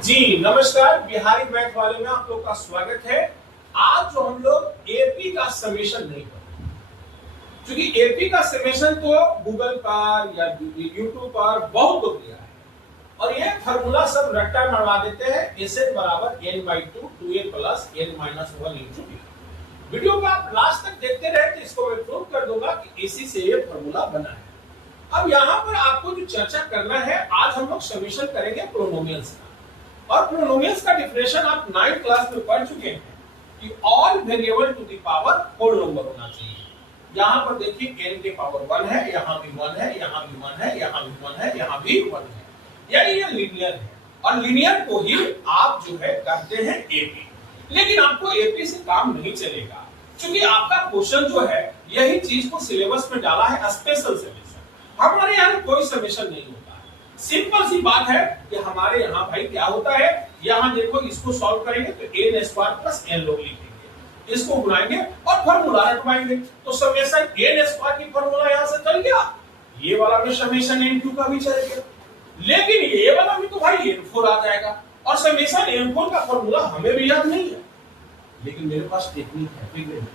जी नमस्कार, बिहारी मैथ वाले में आप लोग का स्वागत है। आज जो हम लोग एपी का समेशन नहीं करेंगे, क्योंकि एपी का समेशन तो गूगल पर या यूट्यूब पर बहुत लोग दिया है और ये फार्मूला सब रट्टा मरवा देते हैं। Sn बराबर n/2 2a plus n minus 1 into b। Video को आप लास्ट तक देखते रहे तो इसको मैं प्रूव कर दूंगा कि इसी से ये फार्मूला बना है। अब यहाँ पर आपको जो चर्चा करना है, आज हम लोग समेशन करेंगे पोलिनोमियल्स का। और पोलिनोमियल्स का डिफिनेशन आप 9th क्लास में पढ़ चुके हैं कि all variable to the power whole number होना चाहिए। यहाँ पर देखिए n के पावर 1 है, यहाँ भी 1 है, यहाँ भी 1 है, यहाँ भी 1 है, यहाँ भी 1 है, यानी ये लीनियर है और लीनियर को ही आप जो है कहते हैं एपी। लेकिन आपको एपी से काम नहीं चलेगा, क्योंकि आपका क्वेश्चन जो है यही चीज को सिलेबस में डाला है, स्पेशल समेशन। हमारे यहाँ कोई समेशन नहीं होता। सिंपल सी बात है कि हमारे यहाँ भाई क्या होता है, यहाँ देखो इसको सॉल्व करेंगे तो n स्क्वायर प्लस n लोग लिखेंगे, इसको गुनाएंगे और फार्मूला रखवाएंगे। तो समेशन n स्क्वायर की फार्मूला यहाँ से चल गया, ये वाला में समेशन n2 का भी चल गया, लेकिन ये वाला में तो भाई n4 आ जाएगा और समेशन n4 का फार्मूला हमें भी याद नहीं है, लेकिन मेरे पास टेक्निक है फिगर।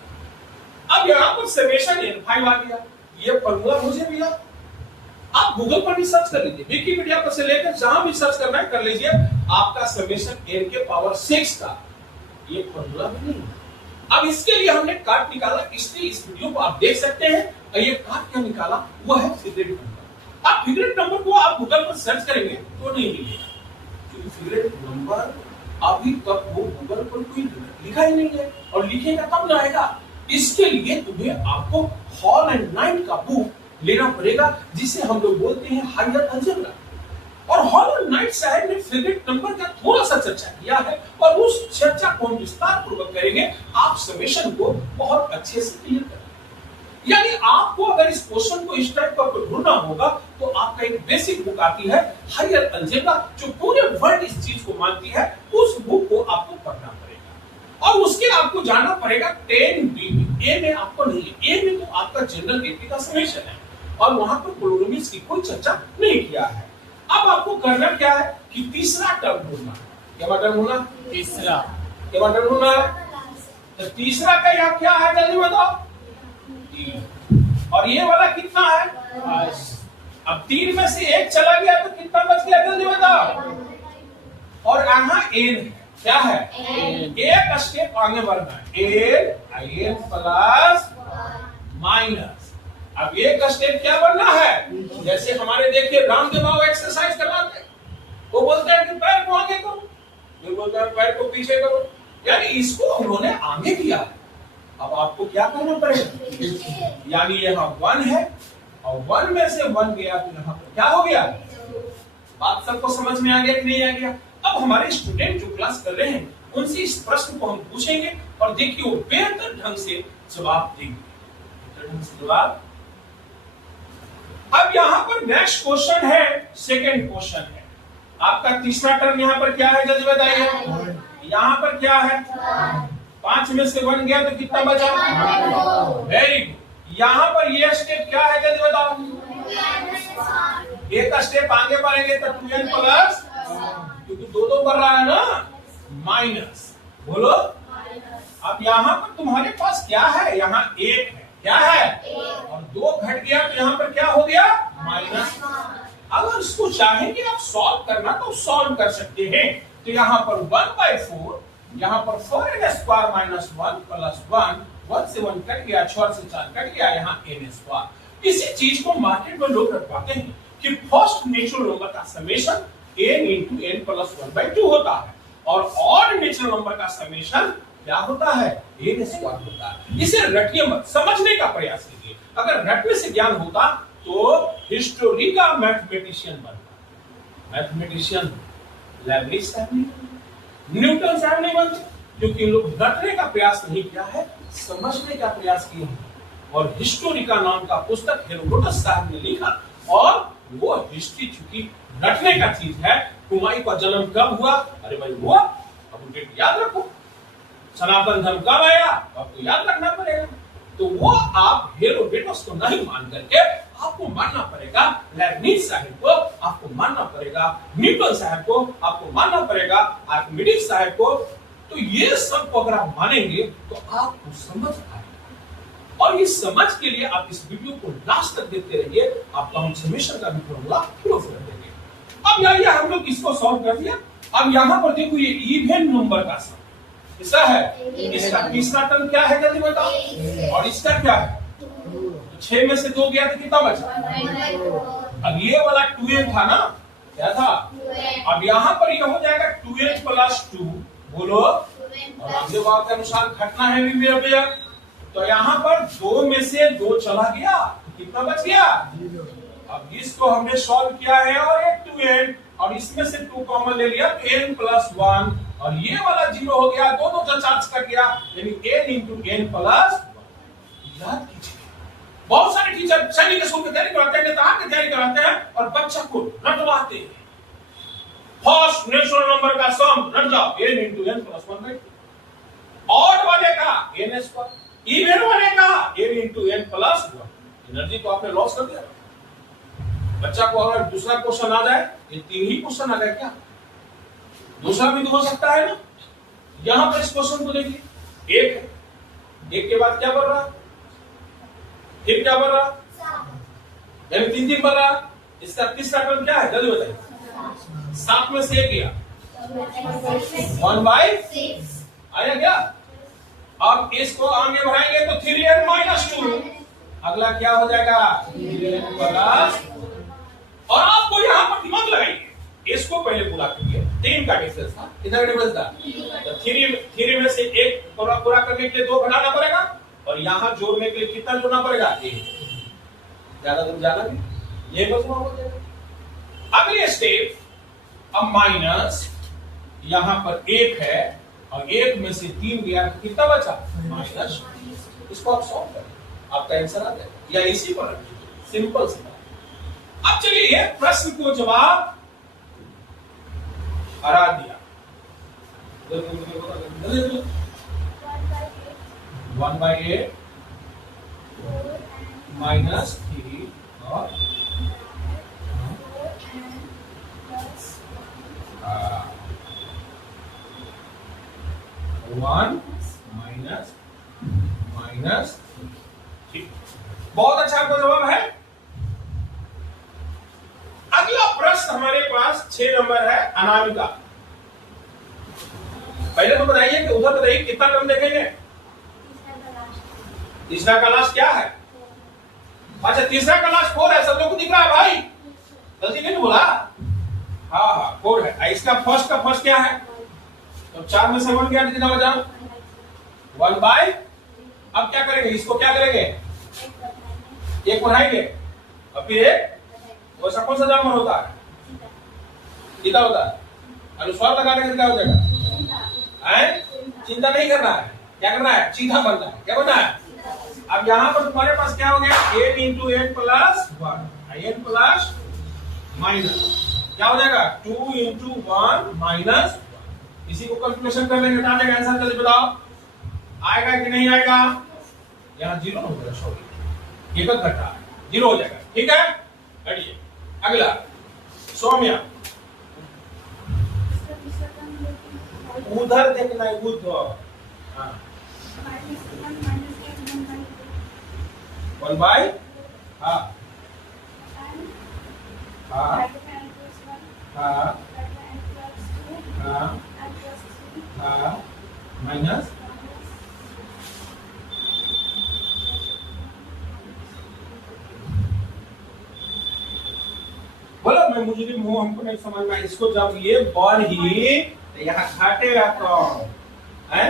अब यहाँ पर समेशन n5 आ गया, ये फार्मूला मुझे भी याद। आप गूगल पर भी सर्च कर लीजिए, विकिपीडिया पर से लेकर जहां भी सर्च करना है कर लीजिए, आपका समेशन n के पावर 6 का ये फार्मूला भी नहीं है। अब इसके लिए हमने काट निकाला, इसलिए इस वीडियो को आप देख सकते हैं। और ये काट क्या निकाला, वो है फिगरेट नंबर। अब फिगरेट नंबर को आप गूगल पर सर्च करेंगे तो नहीं मिलेगा, क्योंकि फिगरेट नंबर अभी तक वो गूगल पर कोई लिखा ही नहीं है, और लिखेगा तब ना आएगा। इसके लिए तुम्हें आपको हॉल एंड नाइट का बुक लेना पड़ेगा, जिसे हम लोग बोलते हैं हायर अलजेब्रा। और हॉल एंड नाइट साहब ने फिगरेट नंबर का थोड़ा सा चर्चा किया है और उस चर्चा को हम विस्तार पूर्वक करेंगे। आप समेशन को बहुत अच्छे से क्लियर करेंगे। यानी आपको अगर इस क्वेश्चन को इस टाइप का ढूंढना होगा तो आपका एक बेसिक बुक आती है हायर अलजेब्रा, जो पूरे वर्ल्ड इस चीज को मानती है। उस बुक को आपको पढ़ना पड़ेगा और उसके आपको जानना पड़ेगा 10b में। ए में आपको नहीं है, ए में तो आपका जनरल एपी का समेशन है और वहां पर पोलिनोमियल्स की कोई चर्चा नहीं किया है। अब आपको करना क्या है कि तीसरा टर्म ढूंढना है। क्या टर्म ढूंढना? तीसरा। क्या टर्म ढूंढना है? तो तीसरा का यहाँ क्या है जल्दी बताओ? 3। और ये वाला कितना है? 5। अब 3 में से 1 चला गया तो कितना बच गया जल्दी बताओ? और यहाँ n क्या है? एक स्टेप आगे बढ़ना है, n प्लस माइनस। अब एक स्टेप क्या बनना है? जैसे हमारे देखिए रामदेव बाबा एक्सरसाइज करवाते हैं, वो बोलते हैं कि पैर को आगे करो, फिर बोलते हैं पैर को पीछे करो, यानी इसको उन्होंने आगे किया। अब आपको क्या करना पड़ेगा? यानी यहाँ 1 है और 1 में से 1 गया तो यहाँ पर क्या हो गया? बात सबको समझ में आ गया कि नहीं आ गया? अब हमारे स्टूडेंट जो क्लास कर रहे हैं उनसे इस प्रश्न को हम पूछेंगे और देखिए वो बेहतर ढंग से जवाब देंगे। बेहतर ढंग से जवाब। अब यहाँ पर नेक्स्ट क्वेश्चन है, सेकंड क्वेश्चन है। आपका तीसरा टर्म यहाँ पर क्या है जल्दी बताइए? यहाँ पर क्या है? 5 में से 1 गया तो कितना बचा? Very good. यहाँ पर ये स्टेप क्या है जल्दी बताओ? एक स्टेप आगे बढ़ेंगे तो 2n प्लस, क्योंकि 2 बढ़ रहा है ना, माइनस। बोलो। अब यहाँ पर तुम्हारे पास क्या है? यहाँ 1 है, क्या है? और 2 घट गया तो यहाँ पर क्या हो गया? माइनस। अगर इसको चाहेंगे आप सॉल्व करना तो सॉल्व कर सकते हैं। तो यहाँ पर 1/4, यहाँ पर 4n स्क्वायर माइनस 1 प्लस 1 से 1 कट गया, 4 से 4 कट गया, यहाँ n स्क्वायर। इसी चीज को मार्केट में लोग रखवाते हैं कि फर्स्ट नेचुरल नंबर का summation n into n plus 1/2 होता है और ऑड नेचुरल नंबर का समेशन क्या होता है? n स्क्वायर होता है। इसे रटिए मत, समझने का प्रयास कीजिए। अगर रटने से ज्ञान होता तो हिस्टोरी का मैथमेटिशियन बनता। मैथमेटिशियन लैबरेज साहब नहीं, न्यूटन साहब नहीं बनते, क्योंकि इन लोग रटने का प्रयास नहीं किया है, समझने का प्रयास किया है। और हिस्टोरी का नाम का पुस्तक हेरोडोटस साहब ने लिखा और वो हिस्ट्री चूंकि रटने का चीज है। कुमाई का जन्म कब हुआ? अरे भाई हुआ, अब डेट याद रखो। सनातन धर्म कब आया? आपको याद रखना पड़ेगा। तो वो आप हेरोडोटस को नहीं मान करके आपको मानना पड़ेगा लेबनीज साहब को, आपको मानना पड़ेगा न्यूटन साहब को, आपको मानना पड़ेगा आर्किमिडीज साहब को। तो ये सब को अगर आप मानेंगे तो आपको समझ आएगा। और इस समझ के लिए आप इस वीडियो को लास्ट तक देखते रहिए, आपका हम समेशन का भी फॉर्मूला प्रूफ कर देंगे। अब यही हम लोग इसको सॉल्व कर दिया। अब यहां पर देखो ये इवन नंबर का सम किसका है, इसका तीसरा टर्म क्या है जल्दी बताओ, और इसका क्या है, 6 में से 2 गया तो कितना बचा। अब ये वाला 2n था ना, क्या था, अब यहाँ पर ये हो जाएगा 2n + 2, बोलो, और आगे बात के अनुसार घटना है भी। तो यहाँ पर 2 में से 2 चला गया, कितना बच गया। अब इसको हमने सॉल्व किया है और एक 2n, और इसमें से 2 कॉमन ले लिया, n + 1, और ये वाला 0 हो गया, दोनों का चार्ज कर गया, यानी n × n + 1। याद कीजिए, बहुत सारे टीचर सैनिक स्कूल की तैयारी कराते हैं, नेता की तैयारी कराते हैं, और बच्चा को रटवाते हैं। फर्स्ट नेचुरल नंबर का सम रट जाओ, n × n + 1/2। ऑड वाले का n², इवन वाले का n × n + 1। एनर्जी तो आपने लॉस कर दिया। बच्चा को अगर दूसरा क्वेश्चन आ जाए, ये 3 ही क्वेश्चन आ गए क्या, दूसरा भी तो हो सकता है ना। यहां पर इस क्वेश्चन को देखिए, 1 है, 1 के बाद क्या बढ़ रहा, फिर क्या बढ़ रहा, यानी 3 बढ़ रहा। इसका तीसरा टर्म क्या है जल्दी बताइए। 7 में से 1 गया, 1/6 आया क्या। अब इसको आगे बढ़ाएंगे तो 3n - 2, अगला क्या हो जाएगा 3n + 2। और आपको यहां पर दिमाग लगाइए, इसको पहले पूरा करिए। 3 का डिफरेंस था, कितना का डिफरेंस था, तो 3 में से 1 पूरा करने के लिए 2 घटाना पड़ेगा, और यहां जोड़ने के लिए कितना जोड़ना पड़ेगा 1। ज्यादा दूर जाना नहीं, ये बस हो जाएगा। अगले स्टेप, अब माइनस, यहां पर 1 है और 1 में से 3 गया, कितना बचा -। इसको आप सॉल्व करें, आपका आंसर आ जाएगा, या इसी पर सिंपल सा। अब चलिए ये प्रश्न को जवाब हरा दिया, 1/8 -3 और 1 -3। बहुत अच्छा आपका जवाब है। अगला प्रश्न हमारे पास 6 नंबर है, अनामिका। पहले तो बताइए कि उधर बताइए कितना टर्म देखेंगे, तीसरा का लास्ट क्या है। अच्छा, तीसरा का लास्ट 4 है, सब लोग को दिख रहा है भाई, जल्दी नहीं बोला। हाँ 4 है। इसका फर्स्ट का फर्स्ट क्या है, तो 4 में से 1 गया, कितना बचा 1/। अब क्या करेंगे, इसको क्या करेंगे, 1 बढ़ाएंगे, और फिर 1 वैसा कौन सा जानवर होता है, कितना होता है, अनुस्वार लगाने का क्या हो जाएगा, चिंता नहीं करना है, क्या करना है, सीधा बनना है, क्या बनना है। अब यहाँ पर तुम्हारे पास क्या हो गया, n × n + 1, n plus minus क्या हो जाएगा 2 × 1 -1। इसी को कैलकुलेशन कर लेंगे, हटा देंगे आंसर, जल्दी बताओ आएगा कि नहीं आएगा। यहाँ 0 हो गया, सॉरी एक घटा 0 हो जाएगा, ठीक है। हटिए, अगला सौम्या, उधर देखना है, उधर 1/, हाँ हाँ हाँ हाँ हाँ माइनस बोलो, मैं मुझे भी मुंह हमको नहीं समझ में, इसको जब ये बढ़ ही तो यहाँ घटेगा कौन है,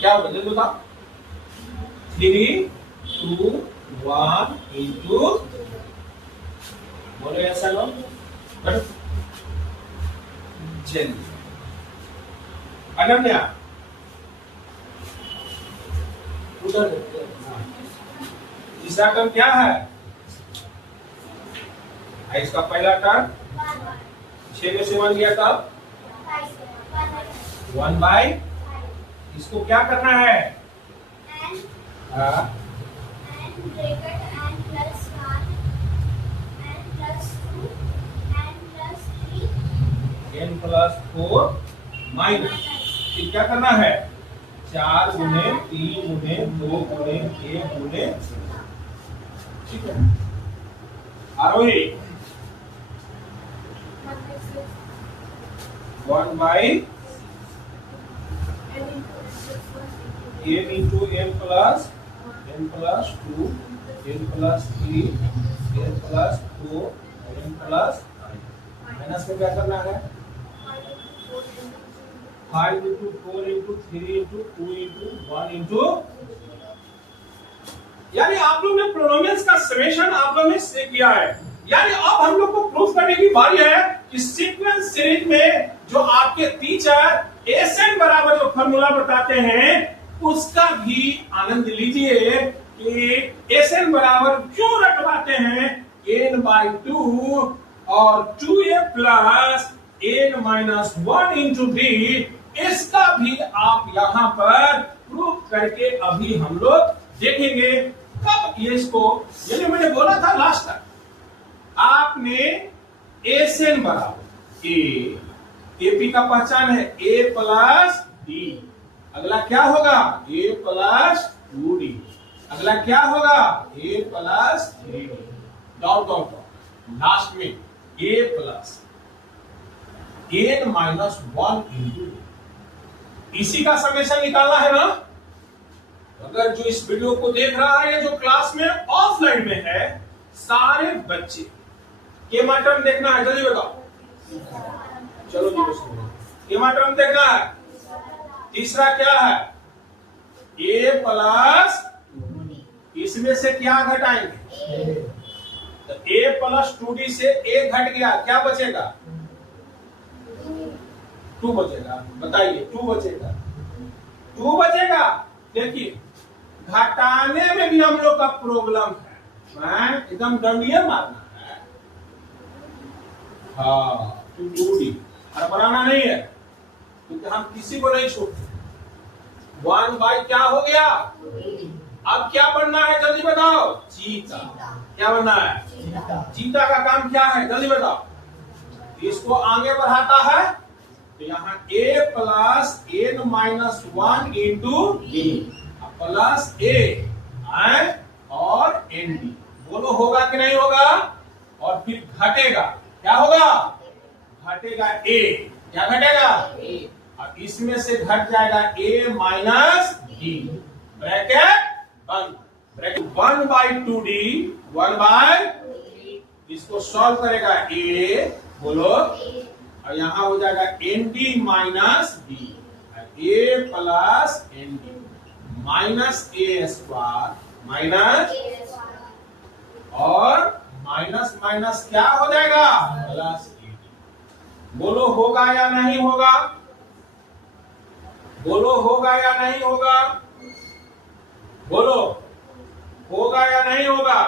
क्या होगा जल्दी बताओ। 3, 2, 1 × बोलो ऐसा लो जल्दी। अनन्या उधर तीसरा टर्म क्या है, इसका पहला टर्म 6 में से 1 गया तब 1/। इसको क्या करना है, हाँ n bracket n plus 1 n plus 2 n plus 3 n plus 4 minus, फिर क्या करना है 4 गुने 3 गुने 2 गुने 1 गुने, ठीक है। आरोही 1 by n into n plus 2 n plus 3 n plus 4 n plus 9, minus में क्या करना है 5 into 4 into 3 into 2 into 1 into, यानी आप लोग ने प्रोनोमियंस का समेशन आप लोग ने सीख लिया है। यानी अब हम लोग को प्रूफ करने की बारी है कि सीक्वेंस सीरीज में जो आपके टीचर एसएन बराबर जो फॉर्मूला बताते हैं उसका भी आनंद लीजिए कि एसएन बराबर क्यों रखवाते हैं n/2 और 2a plus n minus 1 into b, इसका भी आप यहां पर प्रूफ करके अभी हम लोग देखेंगे। कब ये इसको, यानी मैंने बोला था लास्ट टाइम आपने एसएन बराबर ए, एपी का पहचान है ए प्लस डी, अगला क्या होगा ए प्लस 2d, अगला क्या होगा a plus 3d, dot dot dot, last में a plus n minus 1 into, इसी का समेशन निकालना है ना। अगर जो इस वीडियो को देख रहा है जो क्लास में ऑफलाइन में है सारे बच्चे केमा टर्म देखना है, जल्दी बताओ, चलो जी सुनो, केमा टर्म देखना है। तीसरा क्या है a प्लस, इसमें से क्या घटाएंगे तो a प्लस 2d से a घट गया, क्या बचेगा 2 बचेगा, बताइए 2 बचेगा, 2 बचेगा। देखिए घटाने में भी हम लोग का प्रॉब्लम है, एकदम डंडिया मारना है, हाँ 2d बनाना नहीं है क्योंकि हम किसी को नहीं छोड़ते। 1 बाई क्या हो गया, अब क्या बनना है जल्दी बताओ, चीता, क्या बनना है चीता का काम क्या है जल्दी बताओ, इसको आगे बढ़ाता है तो यहाँ a plus n minus 1 into D plus a और nd, बोलो होगा कि नहीं होगा, और फिर घटेगा, क्या होगा घटेगा a, क्या घटेगा a, और इसमें से घट जाएगा a माइनस d, ब्रैकेट बंद, ब्रैकेट 1/2d 1/, इसको सॉल्व करेगा a, बोलो, और यहां हो जाएगा nd minus d, a plus nd minus a square minus, और माइनस माइनस क्या हो जाएगा प्लस ad, बोलो होगा या नहीं होगा, बोलो होगा या नहीं होगा, बोलो होगा या नहीं होगा।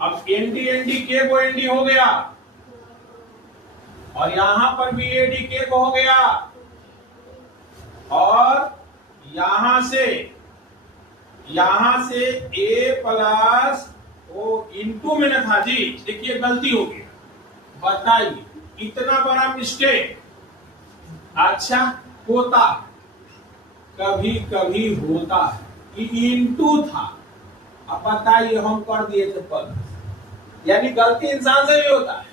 अब nd nd के को nd हो गया और यहां पर भी ad के को हो गया, और यहां से a प्लस ओ इंटू में न था जी, देखिए गलती हो गई, बताइए इतना बड़ा मिस्टेक, अच्छा होता कभी कभी होता है कि इंटू था, अब बताइए हम कर दिए थे पद, यानी गलती इंसान से भी होता है।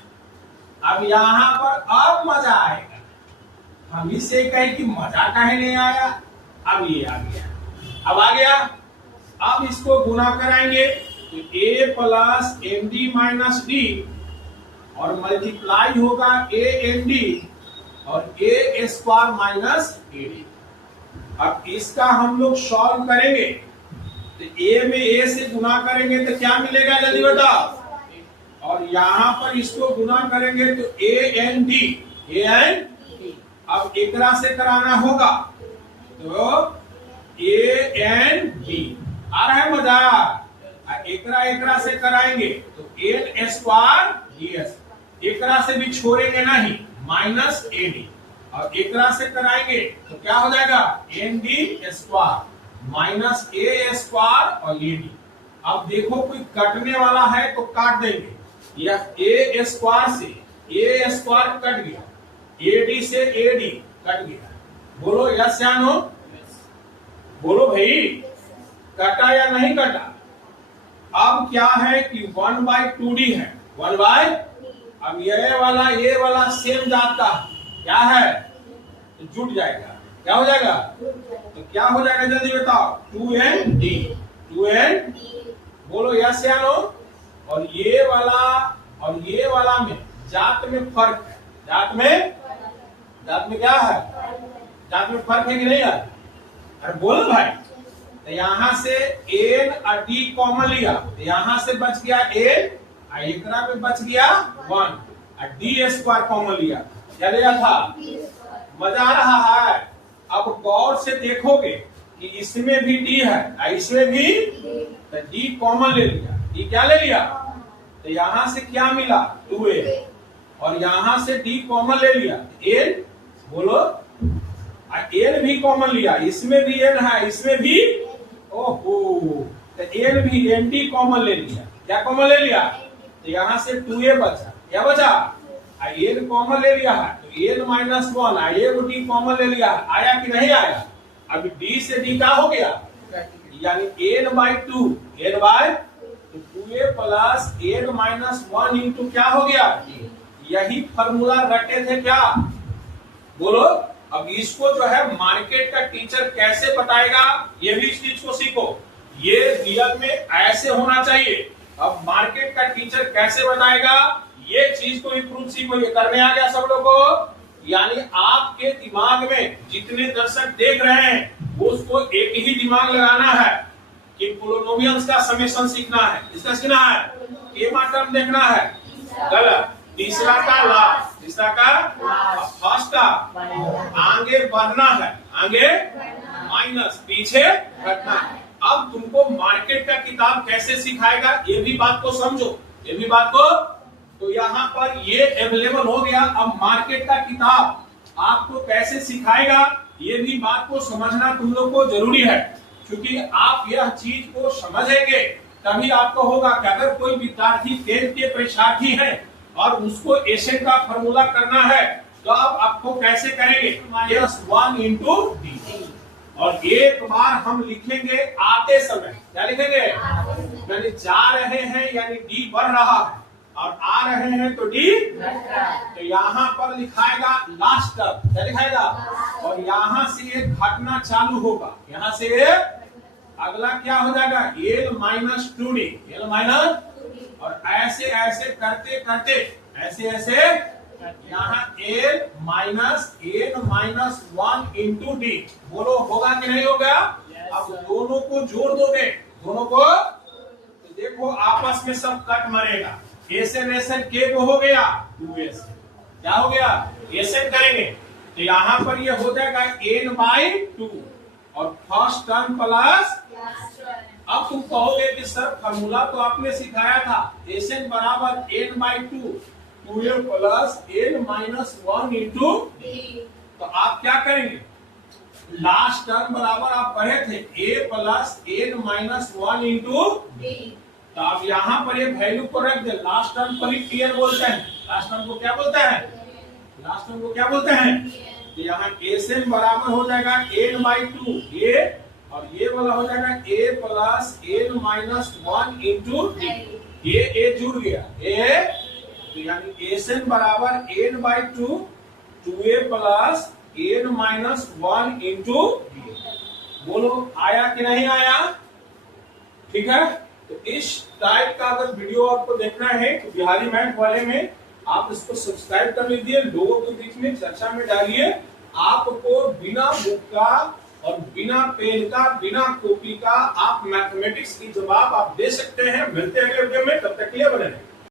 अब यहां पर अब मजा आएगा, हम इसे कहे कि मजा काहे नहीं आया, अब ये आ गया, अब आ गया, अब इसको गुना कराएंगे तो a plus md minus d और मल्टीप्लाई होगा a md और a स्क्वायर माइनस ad। अब इसका हम लोग सॉल्व करेंगे तो a में a से गुना करेंगे तो क्या मिलेगा जल्दी बताओ, और यहां पर इसको गुना करेंगे तो a n d, अब एकरा से कराना होगा तो a n d, आ रहा है मजा, एकरा एकरा से कराएंगे तो n स्क्वायर ds, एकरा से भी छोड़ेंगे नहीं माइनस ad, और एकरा से कराएंगे तो क्या हो जाएगा nd स्क्वायर, माइनस ए स्क्वायर और ये डी। अब देखो कोई कटने वाला है तो काट देंगे, यह ए स्क्वायर से ए स्क्वायर कट गया, ए डी से ए डी कट गया। बोलो यस या नो? बोलो भाई, कटा या नहीं कटा? अब क्या है कि 1/2d है, 1/, अब ये वाला सेम जात का क्या है, तो जुट जाएगा। क्या हो जाएगा? तो क्या हो जाएगा जल्दी बताओ? 2n d, 2n, बोलो यस या नो? और ये वाला में जात में फर्क है, जात में क्या है? जात में फर्क है कि नहीं है? अरे बोलो भाई। तो यहां से n और d कॉमन लिया, तो यहां से बच गया n, एकरा में बच गया 1, और d स्क्वायर कॉमन लिया, क्या लिया था? मजा आ रहा है? अब गौर से देखोगे कि इसमें भी d है, इसमें भी, तो d कॉमन ले लिया, d क्या ले लिया? तो यहां से क्या मिला? 2a, और यहां से d कॉमन ले लिया, n, बोलो, n भी कॉमन लिया, इसमें भी n है, इसमें भी, ओहो, तो n भी nd कॉमन ले लिया, क्या कॉमन ले लिया? तो यहां से 2a बचा, क्या बचा? n कॉमन ले लिया है, तो n माइनस 1, एक d कॉमन ले लिया, आया कि नहीं आया? अभी d से d का हो गया, यानी n/2, तो 2a plus n minus 1 into क्या हो गया? यही फॉर्मूला रटे थे क्या? बोलो। अब इसको जो है मार्केट का टीचर कैसे बताएगा, ये भी इस चीज को सीखो, ये रियल में ऐसे होना चाहिए। अब मार्केट का टीचर कैसे बताएगा, ये चीज को इंप्रूव सीखो। ये करने आ गया सब लोगों को? यानी आपके दिमाग में जितने दर्शक देख रहे हैं उसको एक ही दिमाग लगाना है कि पोलिनोमियल्स का समेशन सीखना है, इसका सीखना है, के टर्म देखना है, गलत, तीसरा का लास्ट, तीसरा का फर्स्ट का आगे बढ़ना है, आगे माइनस, पीछे हटना है। अब तुमको मार्केट का किताब कैसे सिखाएगा ये भी बात को समझो, ये भी बात को। तो यहाँ पर ये अवेलेबल हो गया। अब मार्केट का किताब आपको कैसे सिखाएगा ये भी बात को समझना तुम लोग को जरूरी है, क्योंकि आप यह चीज को समझेंगे तभी आपको होगा कि अगर कोई विद्यार्थी 10th के परीक्षार्थी है और उसको एशन का फॉर्मूला करना है तो आप आपको कैसे करेंगे? -1 इंटू डी, और एक बार हम लिखेंगे आते समय, क्या लिखेंगे? यानी जा रहे हैं यानी डी बढ़ रहा है, और आ रहे हैं तो डी, तो यहाँ पर लिखाएगा लास्ट टर्म, क्या लिखाएगा? और यहाँ से एक घटना चालू होगा, यहाँ से अगला क्या हो जाएगा? l-2d, l माइनस, और ऐसे ऐसे करते करते ऐसे यहाँ n-1 इंटू डी, बोलो होगा कि नहीं होगा? अब दोनों को जोड़ दोगे, दोनों को, तो देखो आपस में सब कट मरेगा। एसन के को हो गया 2s, क्या हो गया? एसन करेंगे तो यहाँ पर ये हो जाएगा n/2, और फर्स्ट टर्म प्लस, अब तुम कहोगे कि सर फॉर्मूला तो आपने सिखाया था, एसन बराबर n/2, 2a plus n-1 into, तो आप क्या करेंगे? लास्ट टर्म बराबर आप पढ़े थे a प्लस n-1 इंटू, तो आप यहाँ पर ये वैल्यू को रख दे, लास्ट टर्म पर ही tn बोलते हैं। लास्ट टर्म को क्या बोलते हैं? लास्ट टर्म को क्या बोलते हैं? तो यहाँ एन बराबर हो जाएगा n/2 a, और ये वाला हो जाएगा a plus n-1 into D, ये जुड़ गया a, तो यानी एन बराबर n/2, 2a plus n-1 into D. बोलो आया कि नहीं आया? ठीक है। तो इस टाइप का अगर वीडियो आपको देखना है तो बिहारी मैथ वाले में आप इसको सब्सक्राइब कर लीजिए, लोगों के बीच में चर्चा में डालिए। आपको बिना बुक का और बिना पेन का, बिना कॉपी का आप मैथमेटिक्स की जवाब आप दे सकते हैं। मिलते हैं अगले वीडियो में, तब तक के लिए बने रहें।